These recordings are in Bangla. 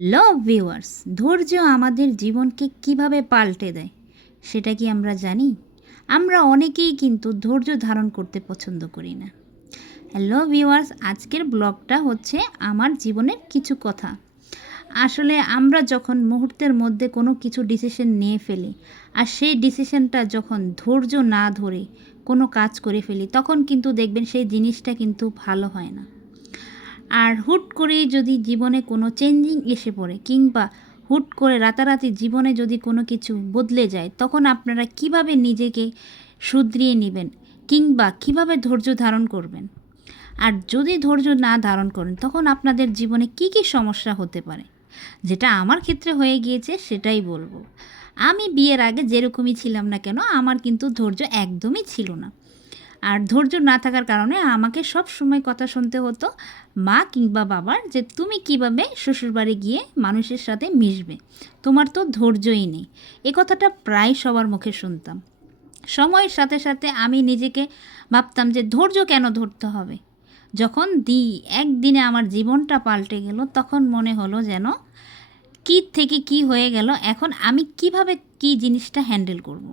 লভ ভিউয়ার্স ধৈর্য আমাদের জীবনকে কীভাবে পাল্টে দেয়, সেটা কি আমরা জানি? আমরা অনেকেই কিন্তু ধৈর্য ধারণ করতে পছন্দ করি না। হ্যালো ভিউয়ার্স আজকের ব্লগটা হচ্ছে আমার জীবনের কিছু কথা। আসলে আমরা যখন মুহূর্তের মধ্যে কোনো কিছু ডিসিশন নিয়ে ফেলি, আর সেই ডিসিশনটা যখন ধৈর্য না ধরে কোনো কাজ করে ফেলি, তখন কিন্তু দেখবেন সেই জিনিসটা কিন্তু ভালো হয় না। আর হুট করে যদি জীবনে কোনো চেঞ্জিং এসে পড়ে কিংবা হুট করে রাতারাতি জীবনে যদি কোনো কিছু বদলে যায়, তখন আপনারা কীভাবে নিজেকে শুধরিয়ে নেবেন কিংবা কীভাবে ধৈর্য ধারণ করবেন? আর যদি ধৈর্য না ধারণ করেন, তখন আপনাদের জীবনে কি কি সমস্যা হতে পারে? যেটা আমার ক্ষেত্রে হয়ে গিয়েছে, সেটাই বলব। আমি বিয়ের আগে যেরকমই ছিলাম না কেন, আমার কিন্তু ধৈর্য একদমই ছিল না। আর ধৈর্য না থাকার কারণে আমাকে সব সময় কথা শুনতে হতো মা কিংবা বাবার যে তুমি কীভাবে শ্বশুরবাড়ি গিয়ে মানুষের সাথে মিশবে। তোমার তো ধৈর্যই নেই। এ কথাটা প্রায় সবার মুখে শুনতাম। সময়ের সাথে সাথে আমি নিজেকে ভাবতাম যে ধৈর্য কেন ধরতে হবে? যখন দিই একদিনে আমার জীবনটা পাল্টে গেল, তখন মনে হলো যেন কী থেকে কি হয়ে গেল, এখন আমি কীভাবে কি জিনিসটা হ্যান্ডেল করব।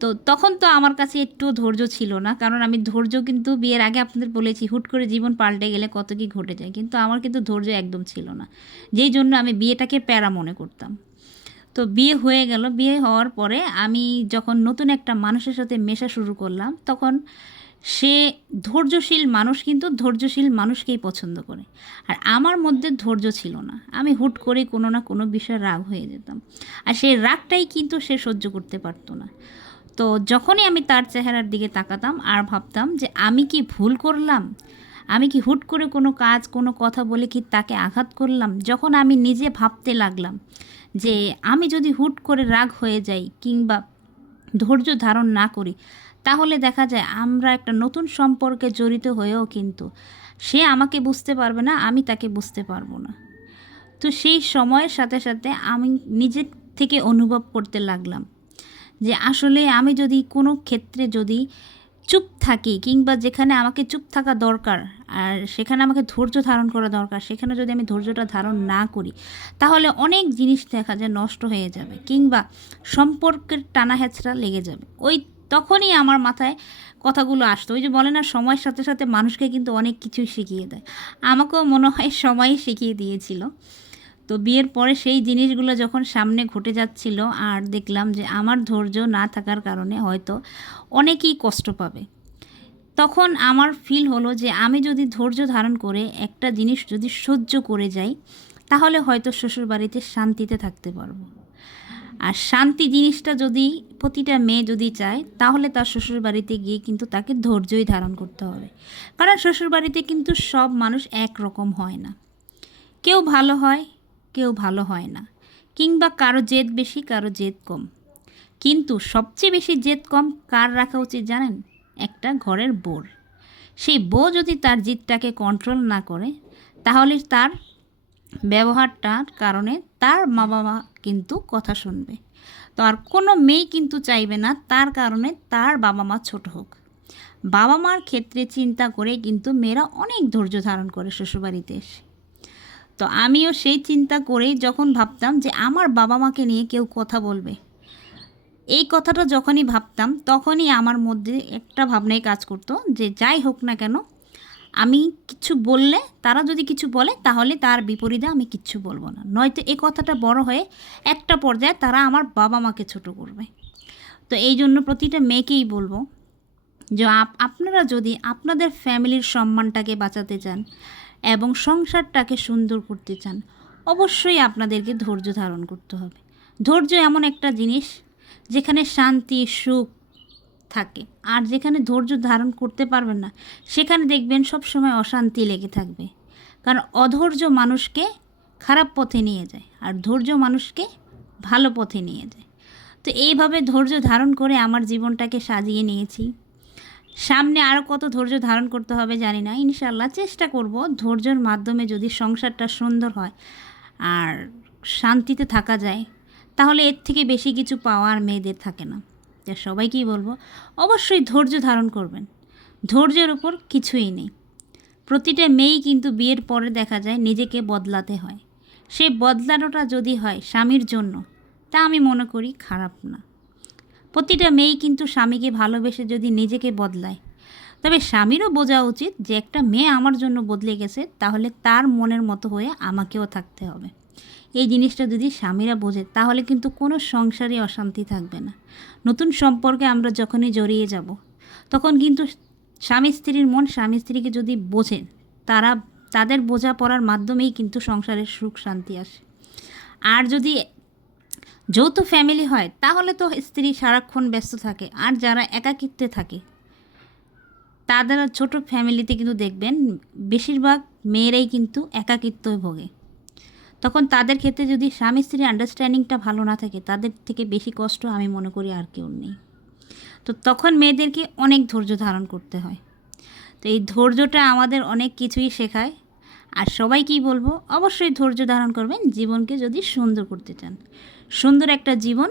তো তখন তো আমার কাছে একটু ধৈর্য ছিল না। কারণ আমি ধৈর্য কিন্তু বিয়ের আগে আপনাদের বলেছি, হুট করে জীবন পাল্টে গেলে কত কি ঘটে যায়। কিন্তু আমার কিন্তু ধৈর্য একদম ছিল না। যেই জন্য আমি বিয়েটাকে প্যারা মনে করতাম। তো বিয়ে হয়ে গেল। বিয়ে হওয়ার পরে আমি যখন নতুন একটা মানুষের সাথে মেশা শুরু করলাম, তখন সে ধৈর্যশীল মানুষ কিন্তু ধৈর্যশীল মানুষকেই পছন্দ করে। আর আমার মধ্যে ধৈর্য ছিল না। আমি হুট করে কোনো না কোনো বিষয়ে রাগ হয়ে যেতাম। আর সেই রাগটাই কিন্তু সে সহ্য করতে পারতো না। তো যখনই আমি তার চেহারার দিকে তাকাতাম আর ভাবতাম যে আমি কি ভুল করলাম, আমি কি হুট করে কোনো কাজ, কোনো কথা বলে কি তাকে আঘাত করলাম, যখন আমি নিজে ভাবতে লাগলাম যে আমি যদি হুট করে রাগ হয়ে যাই কিংবা ধৈর্য ধারণ না করি, তাহলে দেখা যায় আমরা একটা নতুন সম্পর্কে জড়িত হয়েও কিন্তু সে আমাকে বুঝতে পারবে না, আমি তাকে বুঝতে পারব না। তো সেই সময়ের সাথে সাথে আমি নিজের থেকে অনুভব করতে লাগলাম। যে আসলে আমি যদি কোনো ক্ষেত্রে যদি চুপ থাকি কিংবা যেখানে আমাকে চুপ থাকা দরকার আর সেখানে আমাকে ধৈর্য ধারণ করা দরকার, সেখানে যদি আমি ধৈর্যটা ধারণ না করি, তাহলে অনেক জিনিস দেখা যায় নষ্ট হয়ে যাবে কিংবা সম্পর্কের টানা হেঁচড়া লেগে যাবে। ওই তখনই আমার মাথায় কথাগুলো আসতো। ওই যে বলে না, সময়ের সাথে সাথে মানুষকে কিন্তু অনেক কিছুই শিখিয়ে দেয়। আমাকেও মনে হয় সময়ই শিখিয়ে দিয়েছিল। তো বিয়ের পরে সেই জিনিসগুলো যখন সামনে ঘটে যাচ্ছিল আর দেখলাম যে আমার ধৈর্য না থাকার কারণে হয়তো অনেকেই কষ্ট পাবে। তখন আমার ফিল হলো যে আমি যদি ধৈর্য ধারণ করে একটা জিনিস যদি সহ্য করে যাই, তাহলে হয়তো শ্বশুরবাড়িতে শান্তিতে থাকতে পারব। আর শান্তি জিনিসটা যদি প্রতিটা মেয়ে যদি চায়, তাহলে তার শ্বশুরবাড়িতে গিয়ে কিন্তু তাকে ধৈর্যই ধারণ করতে হবে। কারণ শ্বশুরবাড়িতে কিন্তু সব মানুষ একরকম হয় না। কেউ ভালো হয় কেউ ভালো হয় না। কিংবা কারও জেদ বেশি, কারও জেদ কম। কিন্তু সবচেয়ে বেশি জেদ কম কার রাখা উচিত জানেন? একটা ঘরের বোর। সেই বউ যদি তার জিদটাকে কন্ট্রোল না করে, তাহলে তার ব্যবহারটার কারণে তার মা বাবা কিন্তু কথা শুনবে। তো আর কোনো মেয়ে কিন্তু চাইবে না তার কারণে তার বাবা মা ছোট হোক। বাবা মার ক্ষেত্রে চিন্তা করে কিন্তু মেয়েরা অনেক ধৈর্য ধারণ করে শ্বশুরবাড়িতে এসে। তো আমিও সেই চিন্তা করেই যখন ভাবতাম যে আমার বাবা মাকে নিয়ে কেউ কথা বলবে, এই কথাটা যখনই ভাবতাম তখনই আমার মধ্যে একটা ভাবনায় কাজ করতো যে যাই হোক না কেন, আমি কিছু বললে, তারা যদি কিছু বলে তাহলে তার বিপরীতে আমি কিচ্ছু বলব না। নয়তো এই কথাটা বড় হয়ে একটা পর্যায়ে তারা আমার বাবা মাকে ছোট করবে। তো এই জন্য প্রতিটা মেয়েকেই বলব যে আপ- আপনারা যদি আপনাদের ফ্যামিলির সম্মানটাকে বাঁচাতে চান এবং সংসারটাকে সুন্দর করতে চান, অবশ্যই আপনাদেরকে ধৈর্য ধারণ করতে হবে। ধৈর্য এমন একটা জিনিস যেখানে শান্তি, সুখ থাকে। আর যেখানে ধৈর্য ধারণ করতে পারবেন না, সেখানে দেখবেন সব সময় অশান্তি লেগে থাকবে। কারণ অধৈর্য মানুষকে খারাপ পথে নিয়ে যায়, আর ধৈর্য মানুষকে ভালো পথে নিয়ে যায়। তো এইভাবে ধৈর্য ধারণ করে আমার জীবনটাকে সাজিয়ে নিয়েছি। সামনে আরও কত ধৈর্য ধারণ করতে হবে জানি না ইনশাল্লাহ চেষ্টা করব ধৈর্যের মাধ্যমে যদি সংসারটা সুন্দর হয় আর শান্তিতে থাকা যায়, তাহলে এর থেকে বেশি কিছু পাওয়ার মেয়েদের থাকে না। যা সবাইকেই বলব, অবশ্যই ধৈর্য ধারণ করবেন, ধৈর্যের উপর কিছুই নেই। প্রতিটা মেয়েই কিন্তু বিয়ের পরে দেখা যায় নিজেকে বদলাতে হয়। সেই বদলানোটা যদি হয় স্বামীর জন্য, তা আমি মনে করি খারাপ না। প্রতিটা মেয়েই কিন্তু স্বামীকে ভালোবেসে যদি নিজেকে বদলায়। তবে স্বামীরও বোঝা উচিত যে একটা মেয়ে আমার জন্য বদলে গেছে, তাহলে তার মনের মতো হয়ে আমাকেও থাকতে হবে। এই জিনিসটা যদি স্বামীরা বোঝে, তাহলে কিন্তু কোনো সংসারে অশান্তি থাকবে না। নতুন সম্পর্কে আমরা যখনই জড়িয়ে যাব, তখন কিন্তু স্বামী স্ত্রীর মন স্বামী স্ত্রীকে যদি বোঝে, তারা, তাদের বোঝাপড়ার মাধ্যমেই কিন্তু সংসারের সুখ শান্তি আসে। আর যদি যৌথ ফ্যামিলি হয়, তাহলে তো স্ত্রী সারাক্ষণ ব্যস্ত থাকে আর যারা একাকিত্বে থাকে। তাদের ছোট ফ্যামিলিতে কিন্তু দেখবেন, বেশিরভাগ মেয়েরাই কিন্তু একাকিত্বই ভোগে। তখন তাদের ক্ষেত্রে যদি স্বামী স্ত্রীর আন্ডারস্ট্যান্ডিংটা ভালো না থাকে, তাদের থেকে বেশি কষ্ট আমি মনে করি আর কেউ নেই। তো তখন মেয়েদেরকে অনেক ধৈর্য ধারণ করতে হয়। তো এই ধৈর্যটা আমাদের অনেক কিছুই শেখায়। আর সবাই কি বলব, অবশ্যই ধৈর্য ধারণ করবেন, জীবনকে যদি সুন্দর করতে চান। সুন্দর একটা জীবন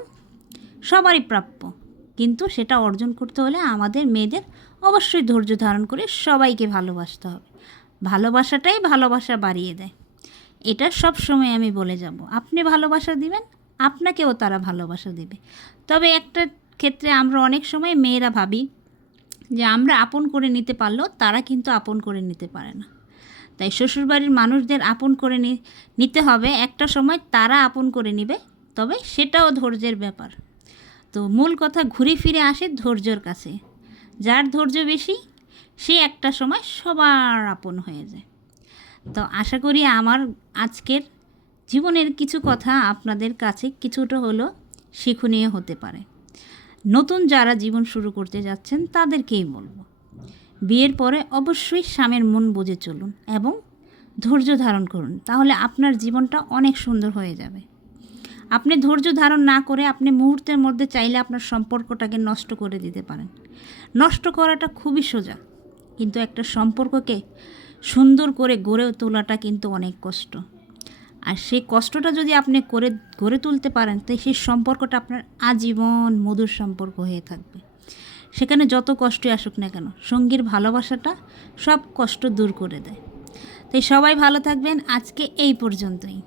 সবারই প্রাপ্য। কিন্তু সেটা অর্জন করতে হলে আমাদের মেয়েদের অবশ্যই ধৈর্য ধারণ করে সবাইকে ভালোবাসতে হবে। ভালোবাসাটাই ভালোবাসা বাড়িয়ে দেয়। এটা সব সময় আমি বলে যাব। আপনি ভালোবাসা দিবেন, আপনাকেও তারা ভালোবাসা দেবে। তবে একটা ক্ষেত্রে আমরা অনেক সময় মেয়েরা ভাবি যে আমরা আপন করে নিতে পারলেও তারা কিন্তু আপন করে নিতে পারে না। তাই শ্বশুরবাড়ির মানুষদের আপন করে নিতে হবে। একটা সময় তারা আপন করে নেবে তবে সেটাও ধৈর্যের ব্যাপার। তো মূল কথা ঘুরে ফিরে আসে ধৈর্যর কাছে। যার ধৈর্য বেশি, সে একটা সময় সবার আপন হয়ে যায়। তো আশা করি আমার আজকের জীবনের কিছু কথা আপনাদের কাছে কিছুটা হলো শিক্ষণীয় হতে পারে। নতুন যারা জীবন শুরু করতে যাচ্ছেন, তাদেরকেই বলব। বিয়ের পরে অবশ্যই স্বামীর মন বুঝে চলুন এবং ধৈর্য ধারণ করুন। তাহলে আপনার জীবনটা অনেক সুন্দর হয়ে যাবে। আপনি ধৈর্য ধারণ না করে আপনি মুহূর্তের মধ্যে চাইলে আপনার সম্পর্কটাকে নষ্ট করে দিতে পারেন। নষ্ট করাটা খুবই সোজা, কিন্তু একটা সম্পর্ককে সুন্দর করে গড়ে তোলাটা কিন্তু অনেক কষ্ট। আর সেই কষ্টটা যদি আপনি করে, গড়ে তুলতে পারেন তো সেই সম্পর্কটা আপনার আজীবন মধুর সম্পর্ক হয়ে থাকবে। সেখানে যত কষ্টই আসুক না কেন, সঙ্গীর ভালোবাসাটা সব কষ্ট দূর করে দেয়। তাই সবাই ভালো থাকবেন। আজকে এই পর্যন্তই।